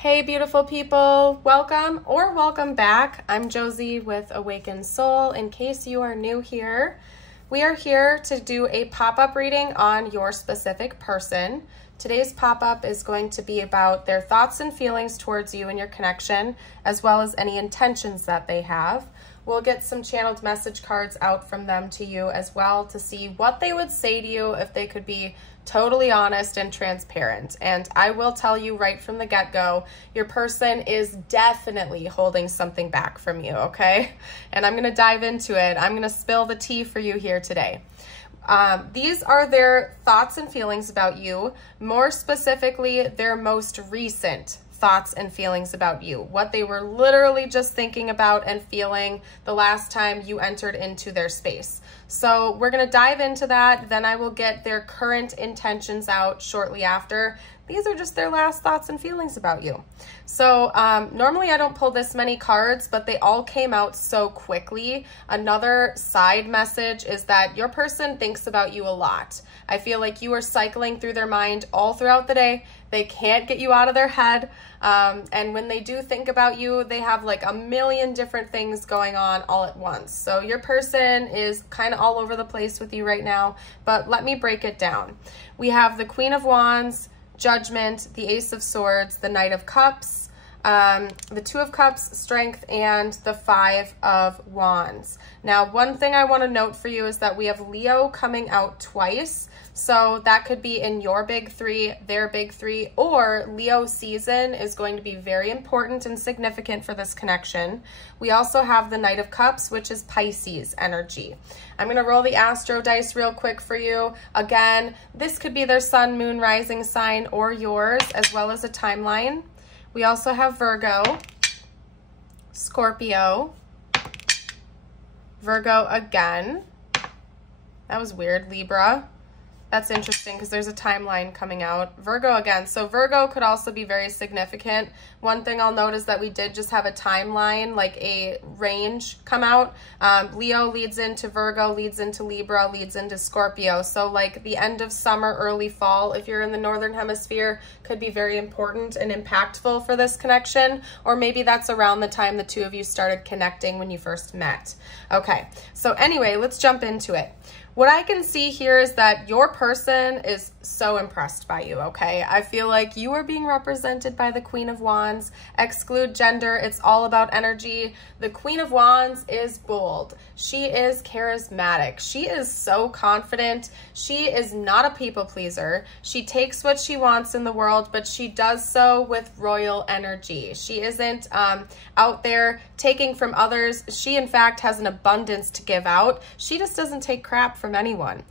Hey beautiful people, welcome or welcome back. I'm Josie with Awakened Soul. In case you are new here, we are here to do a pop-up reading on your specific person. Today's pop-up is going to be about their thoughts and feelings towards you and your connection, as well as any intentions that they have. We'll get some channeled message cards out from them to you as well to see what they would say to you if they could be totally honest and transparent. And I will tell you right from the get-go, your person is definitely holding something back from you, okay? And I'm gonna dive into it. I'm gonna spill the tea for you here today. These are their thoughts and feelings about you, more specifically, their most recent thoughts and feelings about you, what they were literally just thinking about and feeling the last time you entered into their space. So we're going to dive into that. Then I will get their current intentions out shortly after. These are just their last thoughts and feelings about you. So normally I don't pull this many cards, but they all came out so quickly. Another side message is that your person thinks about you a lot. I feel like you are cycling through their mind all throughout the day. They can't get you out of their head. And when they do think about you, they have like a million different things going on all at once. So your person is kind of all over the place with you right now, but let me break it down. We have the Queen of Wands, Judgment, the Ace of Swords, the Knight of Cups, the Two of Cups, Strength, and the Five of Wands. Now, one thing I want to note for you is that we have Leo coming out twice. So that could be in your big three, their big three, or Leo season is going to be very important and significant for this connection. We also have the Knight of Cups, which is Pisces energy. I'm going to roll the astro dice real quick for you. Again, this could be their sun, moon, rising sign, or yours, as well as a timeline. We also have Virgo, Scorpio, Virgo again. That was weird. Libra. That's interesting because there's a timeline coming out. Virgo again. So Virgo could also be very significant. One thing I'll note is that we did just have a timeline, like a range come out. Leo leads into Virgo, leads into Libra, leads into Scorpio. So like the end of summer, early fall, if you're in the Northern Hemisphere, could be very important and impactful for this connection. Or maybe that's around the time the two of you started connecting when you first met. Okay, so anyway, let's jump into it. What I can see here is that your person is so impressed by you, okay? I feel like you are being represented by the Queen of Wands. Exclude gender, it's all about energy. The Queen of Wands is bold. She is charismatic. She is so confident. She is not a people pleaser. She takes what she wants in the world, but she does so with royal energy. She isn't out there taking from others. She, in fact, has an abundance to give out. She just doesn't take crap from anyone.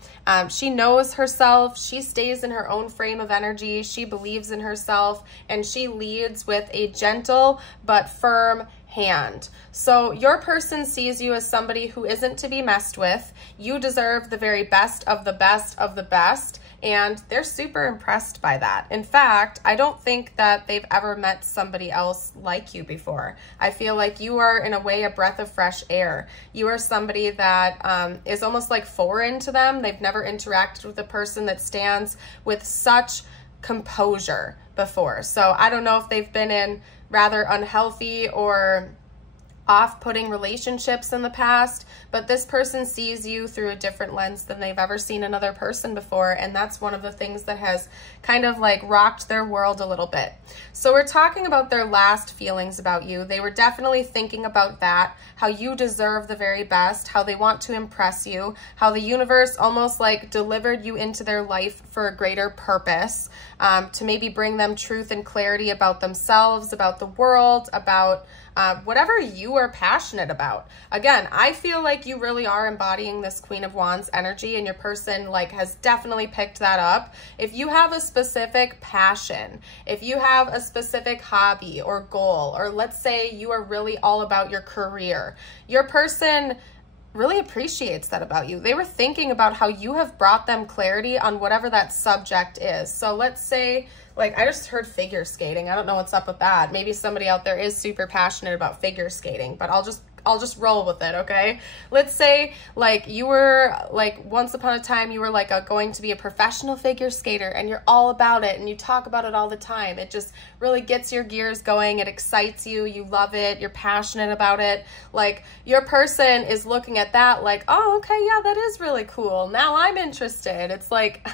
She knows herself. She stays in her own frame of energy. She believes in herself, and she leads with a gentle but firm hand. So your person sees you as somebody who isn't to be messed with. You deserve the very best of the best of the best, and they're super impressed by that. In fact, I don't think that they've ever met somebody else like you before. I feel like you are, in a way, a breath of fresh air. You are somebody that is almost like foreign to them. They've never interacted with a person that stands with such composure before. So I don't know if they've been in rather unhealthy or off-putting relationships in the past, but this person sees you through a different lens than they've ever seen another person before, and that's one of the things that has kind of like rocked their world a little bit. So we're talking about their last feelings about you. They were definitely thinking about that, how you deserve the very best, how they want to impress you, how the universe almost like delivered you into their life for a greater purpose, to maybe bring them truth and clarity about themselves, about the world, about whatever you are passionate about. Again, I feel like you really are embodying this Queen of Wands energy, and your person like has definitely picked that up. If you have a specific passion, if you have a specific hobby or goal, or let's say you are really all about your career, your person really appreciates that about you. They were thinking about how you have brought them clarity on whatever that subject is. So let's say, like, I just heard figure skating. I don't know what's up with that. Maybe somebody out there is super passionate about figure skating, but I'll just I'll just roll with it, okay? Let's say like you were like once upon a time you were like going to be a professional figure skater and you're all about it and you talk about it all the time. It just really gets your gears going. It excites you. You love it. You're passionate about it. Like your person is looking at that like, oh, okay, yeah, that is really cool. Now I'm interested. It's like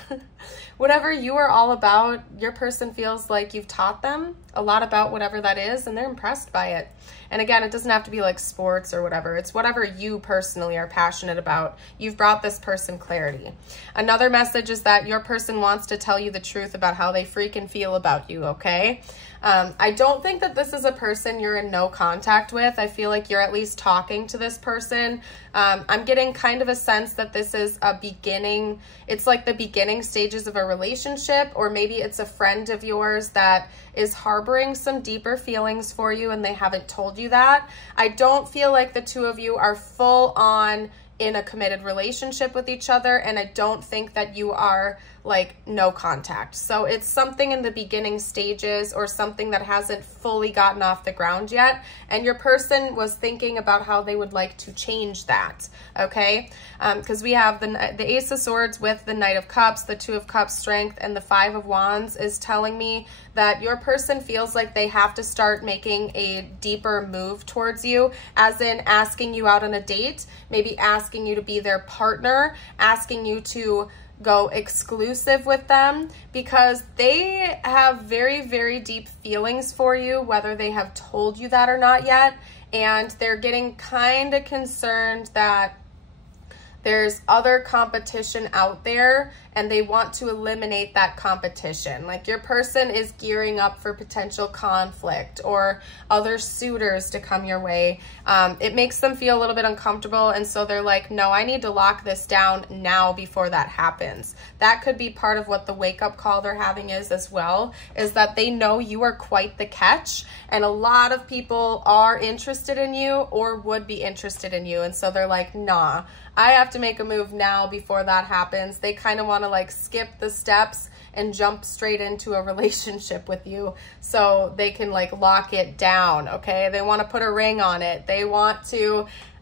whatever you are all about, your person feels like you've taught them a lot about whatever that is and they're impressed by it. And again, it doesn't have to be like sports or whatever. It's whatever you personally are passionate about. You've brought this person clarity. Another message is that your person wants to tell you the truth about how they freaking feel about you, okay? I don't think that this is a person you're in no contact with. I feel like you're at least talking to this person. I'm getting kind of a sense that this is a beginning. It's like the beginning stages of a relationship, or maybe it's a friend of yours that is harboring some deeper feelings for you and they haven't told you that. I don't feel like the two of you are full on in a committed relationship with each other, and I don't think that you are like no contact. So it's something in the beginning stages or something that hasn't fully gotten off the ground yet, and your person was thinking about how they would like to change that, okay? Because we have the Ace of Swords with the Knight of Cups, the Two of Cups strength, and the Five of Wands is telling me that your person feels like they have to start making a deeper move towards you, as in asking you out on a date, maybe asking you to be their partner, asking you to go exclusive with them, because they have very, very deep feelings for you, whether they have told you that or not yet, and they're getting kind of concerned that there's other competition out there and they want to eliminate that competition. Like your person is gearing up for potential conflict or other suitors to come your way. It makes them feel a little bit uncomfortable, and so they're like, no, I need to lock this down now before that happens. That could be part of what the wake-up call they're having is as well, is that they know you are quite the catch, and a lot of people are interested in you or would be interested in you, and so they're like, nah, I have to make a move now before that happens. They kind of want to like skip the steps and jump straight into a relationship with you so they can like lock it down, okay? They want to put a ring on it. They want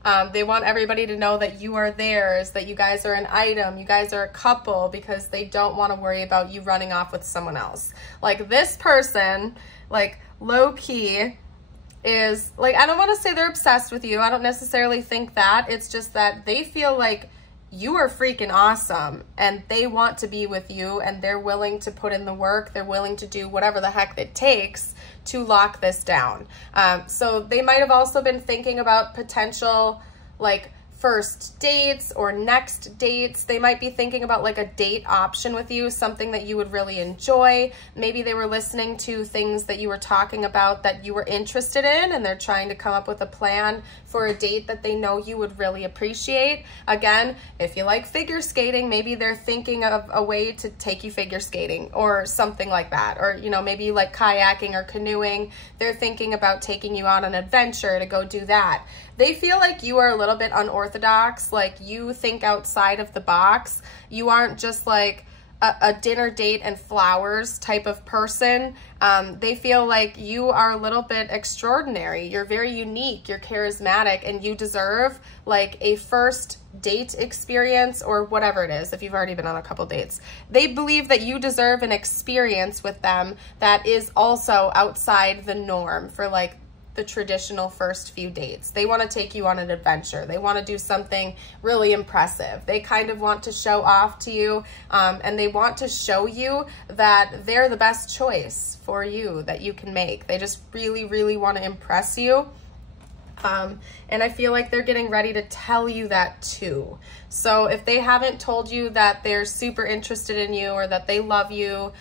everybody to know that you are theirs, that you guys are an item, you guys are a couple, because they don't want to worry about you running off with someone else. Like this person, like low key, is like, I don't want to say they're obsessed with you. I don't necessarily think that. It's just that they feel like you are freaking awesome and they want to be with you, and they're willing to put in the work. They're willing to do whatever the heck it takes to lock this down. So they might have also been thinking about potential like first dates or next dates. They might be thinking about like a date option with you, something that you would really enjoy. Maybe they were listening to things that you were talking about that you were interested in, and they're trying to come up with a plan for a date that they know you would really appreciate. Again, if you like figure skating, maybe they're thinking of a way to take you figure skating or something like that. Or, you know, maybe you like kayaking or canoeing. They're thinking about taking you on an adventure to go do that. They feel like you are a little bit unorthodox, like you think outside of the box. You aren't just like a dinner date and flowers type of person. They feel like you are a little bit extraordinary. You're very unique, you're charismatic, and you deserve like a first date experience or whatever it is if you've already been on a couple dates. They believe that you deserve an experience with them that is also outside the norm for like the traditional first few dates. They want to take you on an adventure. They want to do something really impressive. They kind of want to show off to you, and they want to show you that they're the best choice for you that you can make. They just really, really want to impress you. And I feel like they're getting ready to tell you that too. So if they haven't told you that they're super interested in you or that they love you,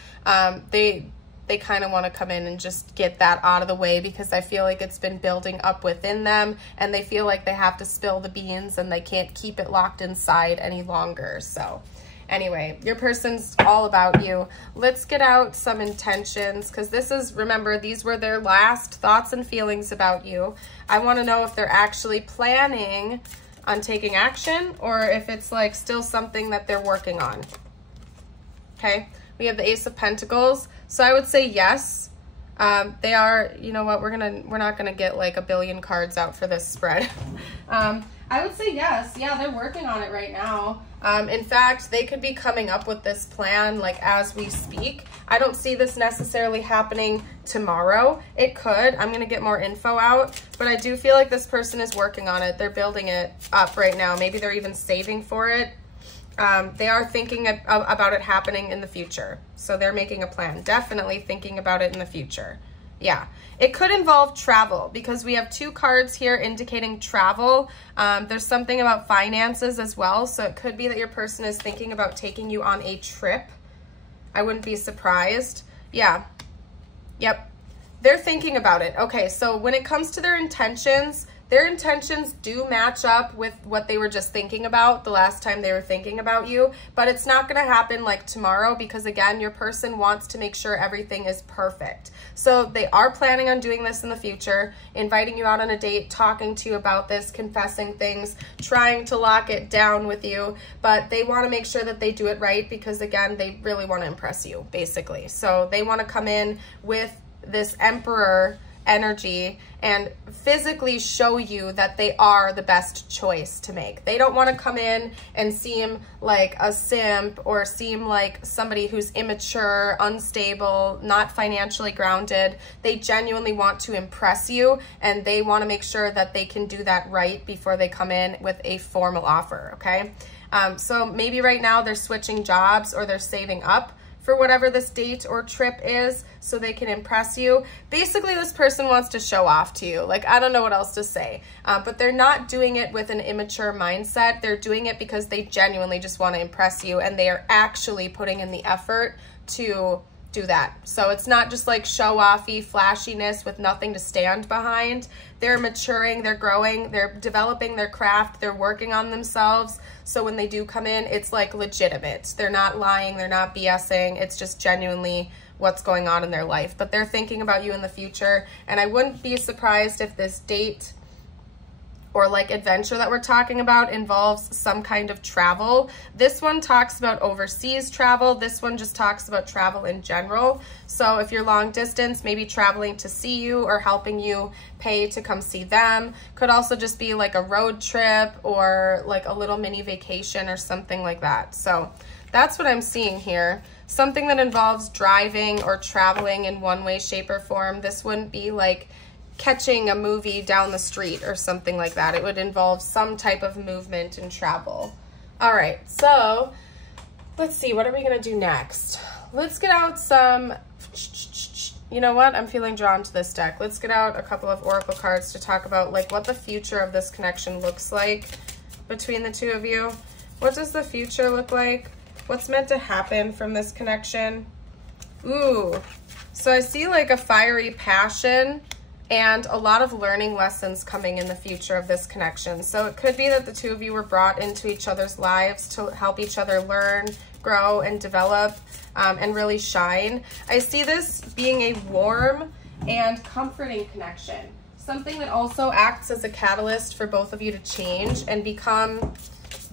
they kind of want to come in and just get that out of the way, because I feel like it's been building up within them and they feel like they have to spill the beans and they can't keep it locked inside any longer. So anyway, your person's all about you. Let's get out some intentions, because this is, remember, these were their last thoughts and feelings about you. I want to know if they're actually planning on taking action or if it's like still something that they're working on. Okay, we have the Ace of Pentacles. So I would say yes. They are, you know what, we're not gonna get like a billion cards out for this spread. I would say yes. Yeah, they're working on it right now. In fact, they could be coming up with this plan like as we speak. I don't see this necessarily happening tomorrow. It could. I'm gonna get more info out, but I do feel like this person is working on it. They're building it up right now. Maybe they're even saving for it. They are thinking about it happening in the future. So they're making a plan, definitely thinking about it in the future. Yeah, it could involve travel because we have 2 cards here indicating travel. There's something about finances as well. So it could be that your person is thinking about taking you on a trip. I wouldn't be surprised. Yeah, yep, they're thinking about it. Okay, so when it comes to their intentions do match up with what they were just thinking about the last time they were thinking about you, but it's not going to happen like tomorrow because, again, your person wants to make sure everything is perfect. So they are planning on doing this in the future, inviting you out on a date, talking to you about this, confessing things, trying to lock it down with you, but they want to make sure that they do it right because, again, they really want to impress you, basically. So they want to come in with this Emperor energy and physically show you that they are the best choice to make. They don't want to come in and seem like a simp or seem like somebody who's immature, unstable, not financially grounded. They genuinely want to impress you, and they want to make sure that they can do that right before they come in with a formal offer, okay? So maybe right now they're switching jobs or they're saving up for whatever this date or trip is so they can impress you. Basically, this person wants to show off to you. Like, I don't know what else to say, but they're not doing it with an immature mindset. They're doing it because they genuinely just want to impress you, and they are actually putting in the effort to do that. So it's not just like show-offy flashiness with nothing to stand behind. They're maturing, they're growing, they're developing their craft, they're working on themselves. So when they do come in, it's like legitimate. They're not lying, they're not BSing. It's just genuinely what's going on in their life. But they're thinking about you in the future. And I wouldn't be surprised if this date or like adventure that we're talking about involves some kind of travel. This one talks about overseas travel. This one just talks about travel in general. So if you're long distance, maybe traveling to see you or helping you pay to come see them. Could also just be like a road trip or like a little mini vacation or something like that. So that's what I'm seeing here. Something that involves driving or traveling in one way, shape, or form. This wouldn't be like catching a movie down the street or something like that. It would involve some type of movement and travel. All right, so let's see, what are we gonna do next? Let's get out some, you know what? I'm feeling drawn to this deck. Let's get out a couple of oracle cards to talk about like what the future of this connection looks like between the two of you. What does the future look like? What's meant to happen from this connection? Ooh, so I see like a fiery passion and a lot of learning lessons coming in the future of this connection. So it could be that the two of you were brought into each other's lives to help each other learn, grow, and develop, and really shine. I see this being a warm and comforting connection. Something that also acts as a catalyst for both of you to change and become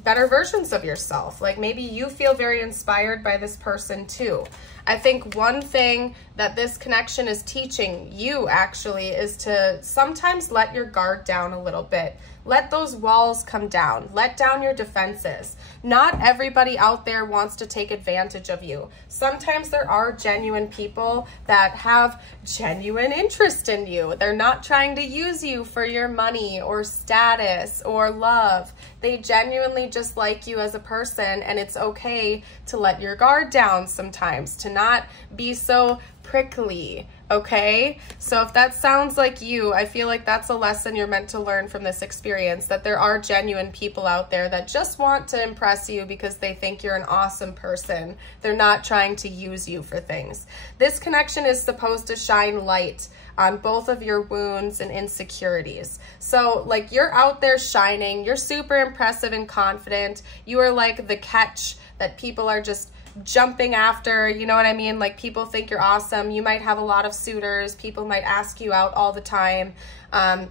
better versions of yourself. Like maybe you feel very inspired by this person too. I think one thing that this connection is teaching you actually is to sometimes let your guard down a little bit. Let those walls come down. Let down your defenses. Not everybody out there wants to take advantage of you. Sometimes there are genuine people that have genuine interest in you. They're not trying to use you for your money or status or love. They genuinely just like you as a person, and it's okay to let your guard down sometimes, to not be so prickly, okay? So if that sounds like you, I feel like that's a lesson you're meant to learn from this experience, that there are genuine people out there that just want to impress you because they think you're an awesome person. They're not trying to use you for things. This connection is supposed to shine light on both of your wounds and insecurities. So like you're out there shining, you're super impressive and confident. You are like the catch that people are just jumping after, you know what I mean? Like people think you're awesome. You might have a lot of suitors. People might ask you out all the time. And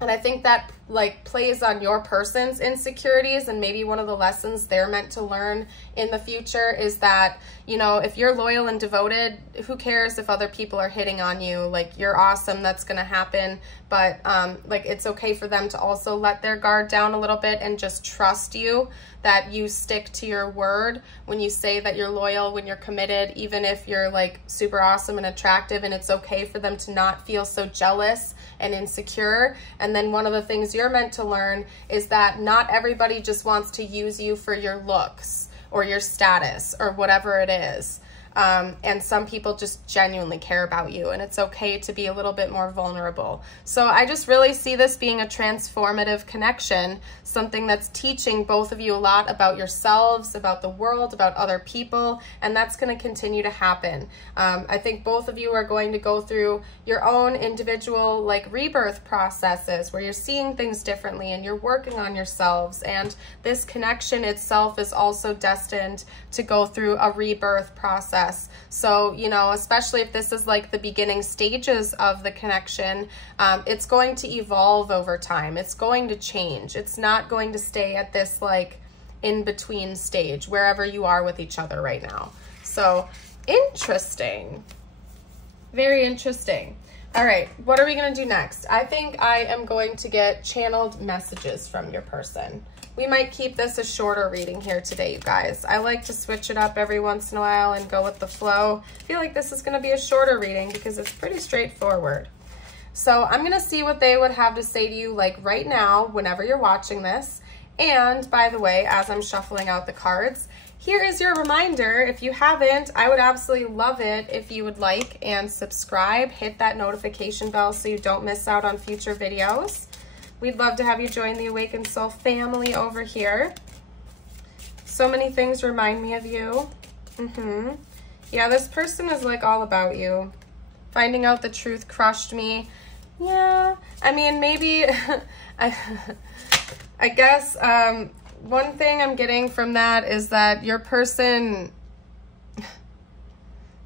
I think that like plays on your person's insecurities, and maybe one of the lessons they're meant to learn in the future is that, you know, if you're loyal and devoted, who cares if other people are hitting on you? Like, you're awesome, that's gonna happen. But like, it's okay for them to also let their guard down a little bit and just trust you, that you stick to your word when you say that you're loyal, when you're committed, even if you're like super awesome and attractive, and it's okay for them to not feel so jealous and insecure. And then one of the things you're meant to learn is that not everybody just wants to use you for your looks or your status or whatever it is. And some people just genuinely care about you, and it's okay to be a little bit more vulnerable. So I just really see this being a transformative connection, something that's teaching both of you a lot about yourselves, about the world, about other people, and that's going to continue to happen. I think both of you are going to go through your own individual like rebirth processes where you're seeing things differently and you're working on yourselves, and this connection itself is also destined to go through a rebirth process. So, you know, especially if this is like the beginning stages of the connection, it's going to evolve over time. It's going to change. It's not going to stay at this like in-between stage wherever you are with each other right now. So interesting. Very interesting. All right, what are we going to do next? I think I am going to get channeled messages from your person. We might keep this a shorter reading here today, you guys. I like to switch it up every once in a while and go with the flow. I feel like this is going to be a shorter reading because it's pretty straightforward. So I'm going to see what they would have to say to you like right now, whenever you're watching this. And by the way, as I'm shuffling out the cards, here is your reminder. If you haven't, I would absolutely love it if you would like and subscribe. Hit that notification bell so you don't miss out on future videos. We'd love to have you join the Awakened Soul family over here. So many things remind me of you. Yeah, this person is like all about you. Finding out the truth crushed me. Yeah, I mean, maybe, I guess one thing I'm getting from that is that your person,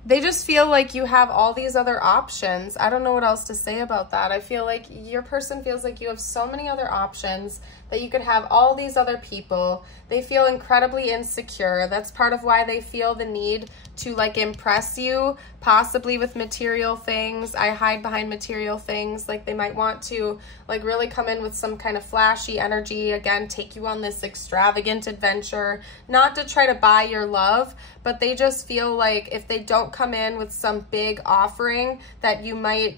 they just feel like you have all these other options. I don't know what else to say about that. I feel like your person feels like you have so many other options, that you could have all these other people. They feel incredibly insecure. That's part of why they feel the need to like impress you, possibly with material things. I hide behind material things. Like they might want to like really come in with some kind of flashy energy, again, take you on this extravagant adventure, not to try to buy your love, but they just feel like if they don't come in with some big offering, that you might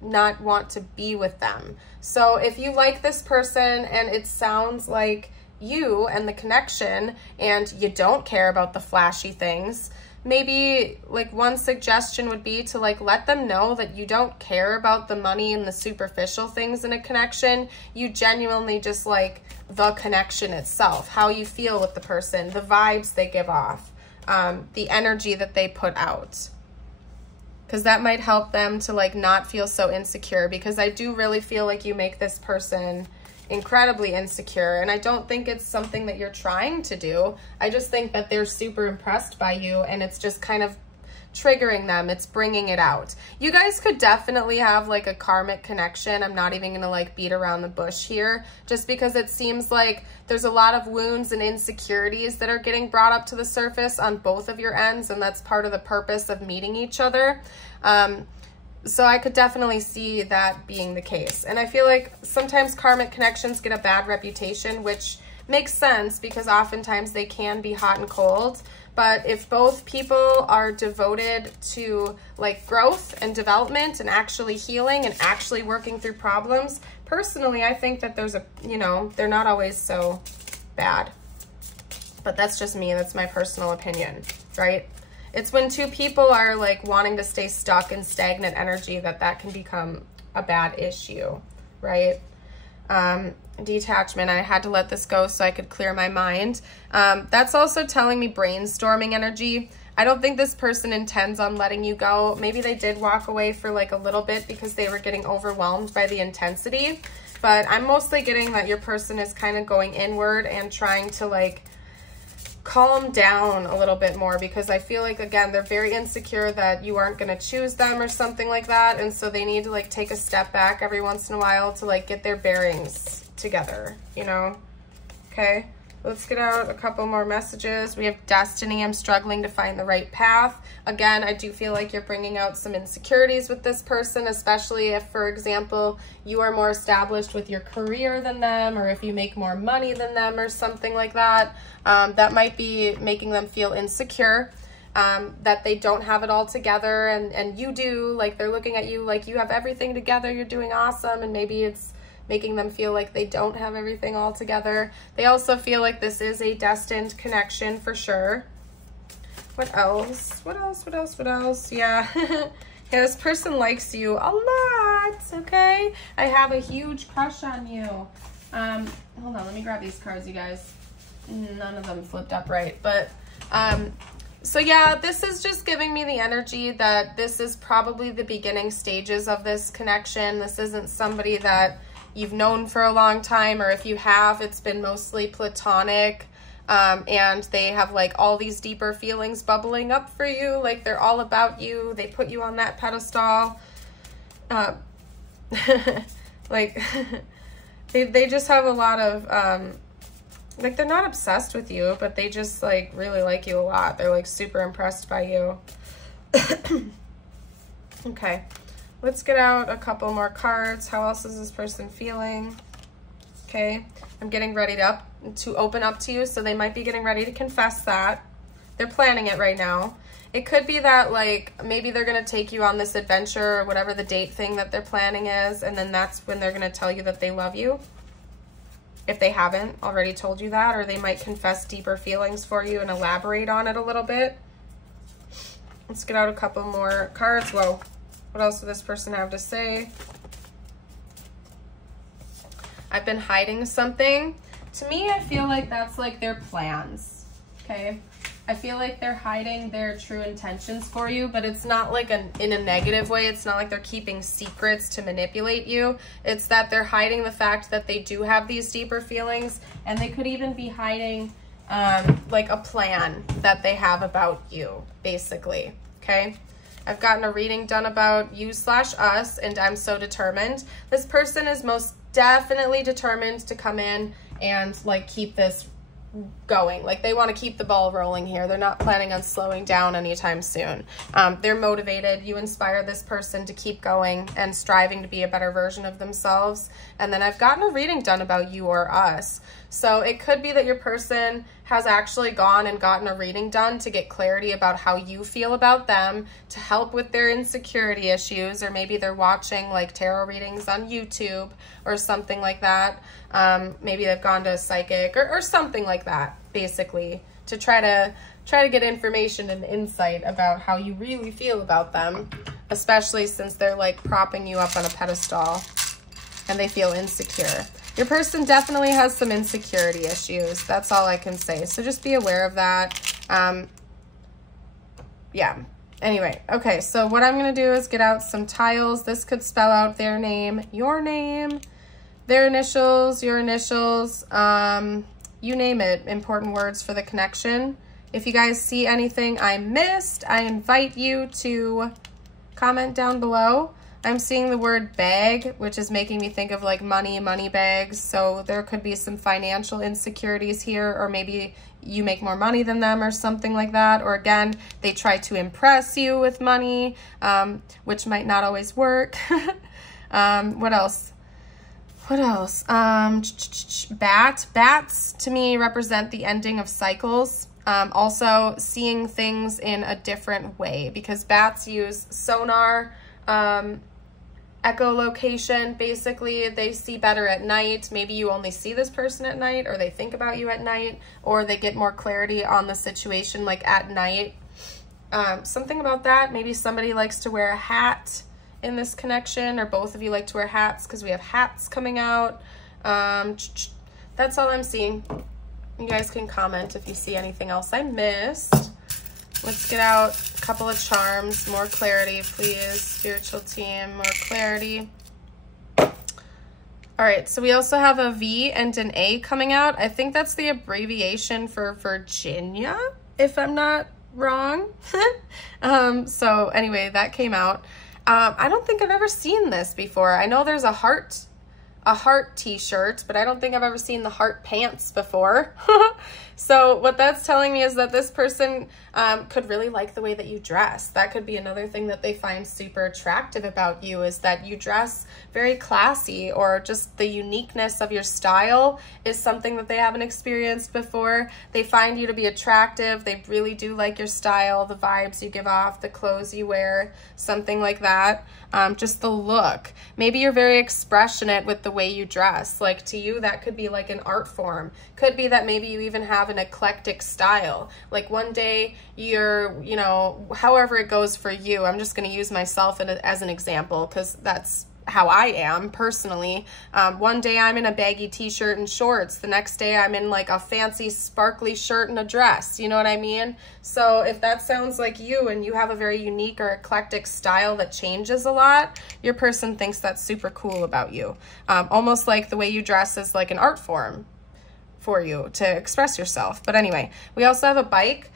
not want to be with them. So if you like this person and it sounds like you and the connection, and you don't care about the flashy things, maybe like one suggestion would be to like let them know that you don't care about the money and the superficial things in a connection. You genuinely just like the connection itself, how you feel with the person, the vibes they give off, the energy that they put out. Because that might help them to like not feel so insecure, because I do really feel like you make this person incredibly insecure, and I don't think it's something that you're trying to do. I just think that they're super impressed by you, and it's just kind of triggering them. It's bringing it out. You guys could definitely have like a karmic connection. I'm not even gonna like beat around the bush here, just because it seems like there's a lot of wounds and insecurities that are getting brought up to the surface on both of your ends, and that's part of the purpose of meeting each other. So I could definitely see that being the case. And I feel like sometimes karmic connections get a bad reputation, which makes sense because oftentimes they can be hot and cold. But if both people are devoted to like growth and development and actually healing and actually working through problems, personally, I think that there's a, you know, they're not always so bad. But that's just me. That's my personal opinion, right? It's when two people are like wanting to stay stuck in stagnant energy that can become a bad issue, right? Detachment. I had to let this go so I could clear my mind. That's also telling me brainstorming energy. I don't think this person intends on letting you go. Maybe they did walk away for like a little bit because they were getting overwhelmed by the intensity. But I'm mostly getting that your person is kind of going inward and trying to like calm down a little bit more, because I feel like, again, they're very insecure that you aren't going to choose them or something like that. And so they need to like take a step back every once in a while to like get their bearings together, you know? Okay, let's get out a couple more messages. We have destiny. I'm struggling to find the right path. Again, I do feel like you're bringing out some insecurities with this person, especially if, for example, you are more established with your career than them, or if you make more money than them or something like that. That might be making them feel insecure, that they don't have it all together, and you do. Like, they're looking at you like you have everything together, you're doing awesome, and maybe it's making them feel like they don't have everything all together. They also feel like this is a destined connection for sure. What else? What else? What else? What else? Yeah. Yeah, this person likes you a lot, okay? I have a huge crush on you. Hold on, let me grab these cards, you guys. None of them flipped up right, but so yeah, this is just giving me the energy that this is probably the beginning stages of this connection. This isn't somebody that you've known for a long time, or if you have, it's been mostly platonic, and they have like all these deeper feelings bubbling up for you, like they're all about you, they put you on that pedestal, like they just have a lot of like, they're not obsessed with you, but they just like really like you a lot. They're like super impressed by you. Okay, let's get out a couple more cards. How else is this person feeling? Okay, I'm getting ready to open up to you, so they might be getting ready to confess that. They're planning it right now. It could be that like maybe they're going to take you on this adventure or whatever the date thing that they're planning is, and then that's when they're going to tell you that they love you, if they haven't already told you that, or they might confess deeper feelings for you and elaborate on it a little bit. Let's get out a couple more cards. Whoa. What else does this person have to say? I've been hiding something. To me, I feel like that's like their plans, okay? I feel like they're hiding their true intentions for you, but it's not like in a negative way. It's not like they're keeping secrets to manipulate you. It's that they're hiding the fact that they do have these deeper feelings, and they could even be hiding like a plan that they have about you, basically, okay? I've gotten a reading done about you/us, and I'm so determined. This person is most definitely determined to come in and like keep this going. Like, they want to keep the ball rolling here. They're not planning on slowing down anytime soon. They're motivated. You inspire this person to keep going and striving to be a better version of themselves. And then I've gotten a reading done about you or us. So it could be that your person has actually gone and gotten a reading done to get clarity about how you feel about them, to help with their insecurity issues, or maybe they're watching like tarot readings on YouTube or something like that. Maybe they've gone to a psychic or something like that, basically, to try to get information and insight about how you really feel about them, especially since they're like propping you up on a pedestal and they feel insecure. Your person definitely has some insecurity issues. That's all I can say. So just be aware of that. Yeah. Anyway, okay, so what I'm going to do is get out some tiles. This could spell out their name, your name, their initials, your initials, you name it, important words for the connection. If you guys see anything I missed, I invite you to comment down below. I'm seeing the word bag, which is making me think of like money bags. So there could be some financial insecurities here, or maybe you make more money than them or something like that. Or again, they try to impress you with money, which might not always work. What else? What else? Bats to me represent the ending of cycles. Also seeing things in a different way, because bats use sonar, echolocation. Basically, they see better at night. Maybe you only see this person at night, or they think about you at night, or they get more clarity on the situation like at night. Something about that. Maybe somebody likes to wear a hat in this connection, or both of you like to wear hats, because we have hats coming out. That's all I'm seeing. You guys can comment if you see anything else I missed. Let's get out a couple of charms. More clarity, please. Spiritual team, more clarity. All right, so we also have a V and an A coming out. I think that's the abbreviation for Virginia, if I'm not wrong. So anyway, that came out. I don't think I've ever seen this before. I know there's a heart t-shirt, but I don't think I've ever seen the heart pants before. So what that's telling me is that this person could really like the way that you dress. That could be another thing that they find super attractive about you, is that you dress very classy, or just the uniqueness of your style is something that they haven't experienced before. They find you to be attractive. They really do like your style, the vibes you give off, the clothes you wear, something like that. Just the look. Maybe you're very expressionate with the way you dress. Like, to you, that could be like an art form. Could be that maybe you even have an eclectic style. Like, one day you're, you know, however it goes for you. I'm just going to use myself as an example, because that's how I am personally. One day I'm in a baggy t-shirt and shorts. The next day I'm in like a fancy sparkly shirt and a dress. You know what I mean? So if that sounds like you, and you have a very unique or eclectic style that changes a lot, your person thinks that's super cool about you. Almost like the way you dress is like an art form for you to express yourself. But anyway, we also have a bike.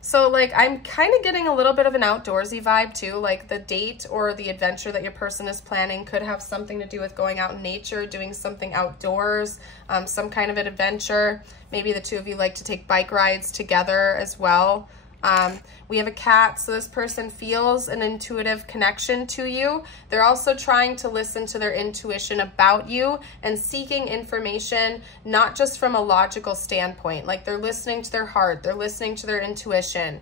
So like, I'm kind of getting a little bit of an outdoorsy vibe too. Like, the date or the adventure that your person is planning could have something to do with going out in nature, doing something outdoors, some kind of an adventure. Maybe the two of you like to take bike rides together as well. We have a cat, so this person feels an intuitive connection to you. They're also trying to listen to their intuition about you and seeking information, not just from a logical standpoint. Like, they're listening to their heart, they're listening to their intuition.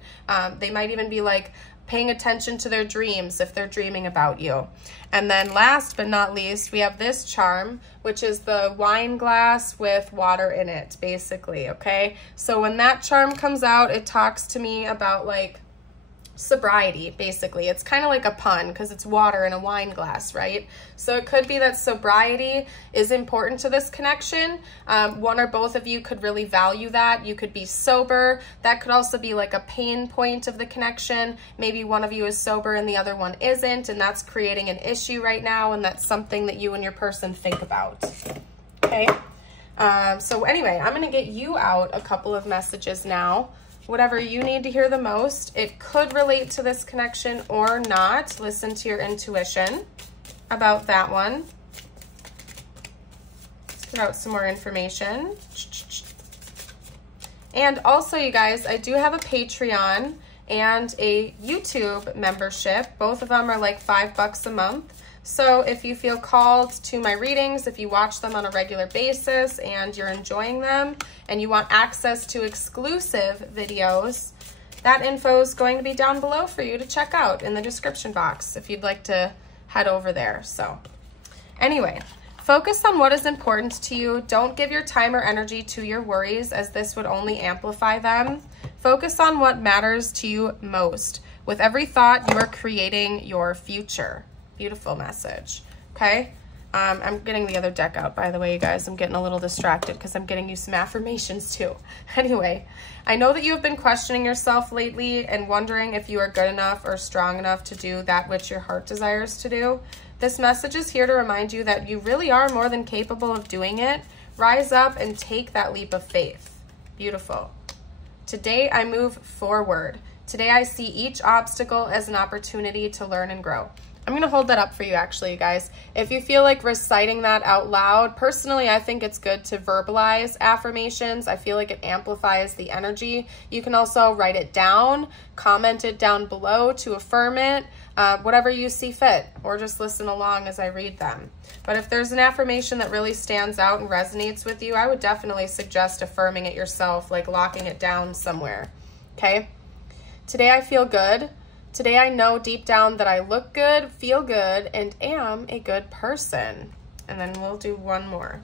They might even be like paying attention to their dreams if they're dreaming about you. And then last but not least, we have this charm, which is the wine glass with water in it, basically, okay? So when that charm comes out, it talks to me about like sobriety, basically. It's kind of like a pun because it's water in a wine glass, right? So it could be that sobriety is important to this connection. One or both of you could really value that. You could be sober. That could also be like a pain point of the connection. Maybe one of you is sober and the other one isn't, and that's creating an issue right now, and that's something that you and your person think about. Okay? So anyway, I'm going to get you out a couple of messages now. Whatever you need to hear the most. It could relate to this connection or not. Listen to your intuition about that one. Let's get out some more information. And also, you guys, I do have a Patreon and a YouTube membership. Both of them are like $5 a month. So if you feel called to my readings, if you watch them on a regular basis and you're enjoying them and you want access to exclusive videos, that info is going to be down below for you to check out in the description box if you'd like to head over there. So anyway, focus on what is important to you. Don't give your time or energy to your worries, as this would only amplify them. Focus on what matters to you most. With every thought, you are creating your future. Beautiful message. Okay. I'm getting the other deck out, by the way, you guys. I'm getting a little distracted because I'm getting you some affirmations too. Anyway, I know that you have been questioning yourself lately and wondering if you are good enough or strong enough to do that which your heart desires to do. This message is here to remind you that you really are more than capable of doing it. Rise up and take that leap of faith. Beautiful. Today I move forward. Today I see each obstacle as an opportunity to learn and grow. I'm going to hold that up for you, actually, you guys. If you feel like reciting that out loud, personally, I think it's good to verbalize affirmations. I feel like it amplifies the energy. You can also write it down, comment it down below to affirm it, whatever you see fit, or just listen along as I read them. But if there's an affirmation that really stands out and resonates with you, I would definitely suggest affirming it yourself, like locking it down somewhere. Okay? Today I feel good. Today I know deep down that I look good, feel good, and am a good person. And then we'll do one more.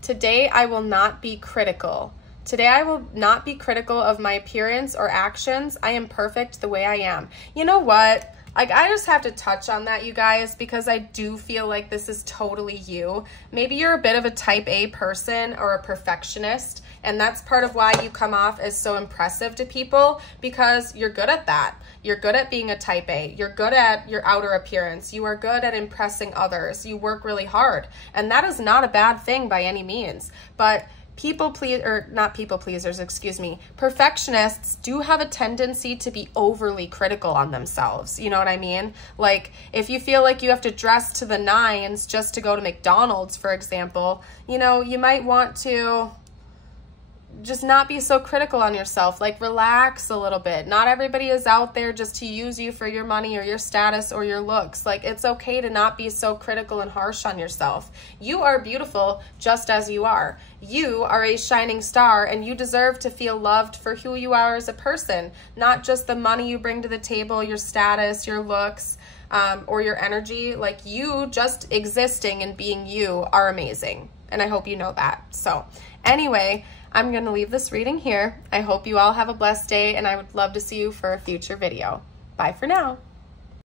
Today I will not be critical. Today I will not be critical of my appearance or actions. I am perfect the way I am. You know what? Like, I just have to touch on that, you guys, because I do feel like this is totally you. Maybe you're a bit of a type A person or a perfectionist, And that's part of why you come off as so impressive to people, because you're good at that. You're good at being a type A. You're good at your outer appearance. You are good at impressing others. You work really hard. And that is not a bad thing by any means. But perfectionists do have a tendency to be overly critical on themselves. You know what I mean? Like, if you feel like you have to dress to the nines just to go to McDonald's, for example, you know, you might want to just not be so critical on yourself. Like, relax a little bit. Not everybody is out there just to use you for your money or your status or your looks. Like, it's okay to not be so critical and harsh on yourself. You are beautiful just as you are. You are a shining star, and you deserve to feel loved for who you are as a person, not just the money you bring to the table, your status, your looks, or your energy. Like, you just existing and being you are amazing. And I hope you know that. So anyway, I'm going to leave this reading here. I hope you all have a blessed day, and I would love to see you for a future video. Bye for now.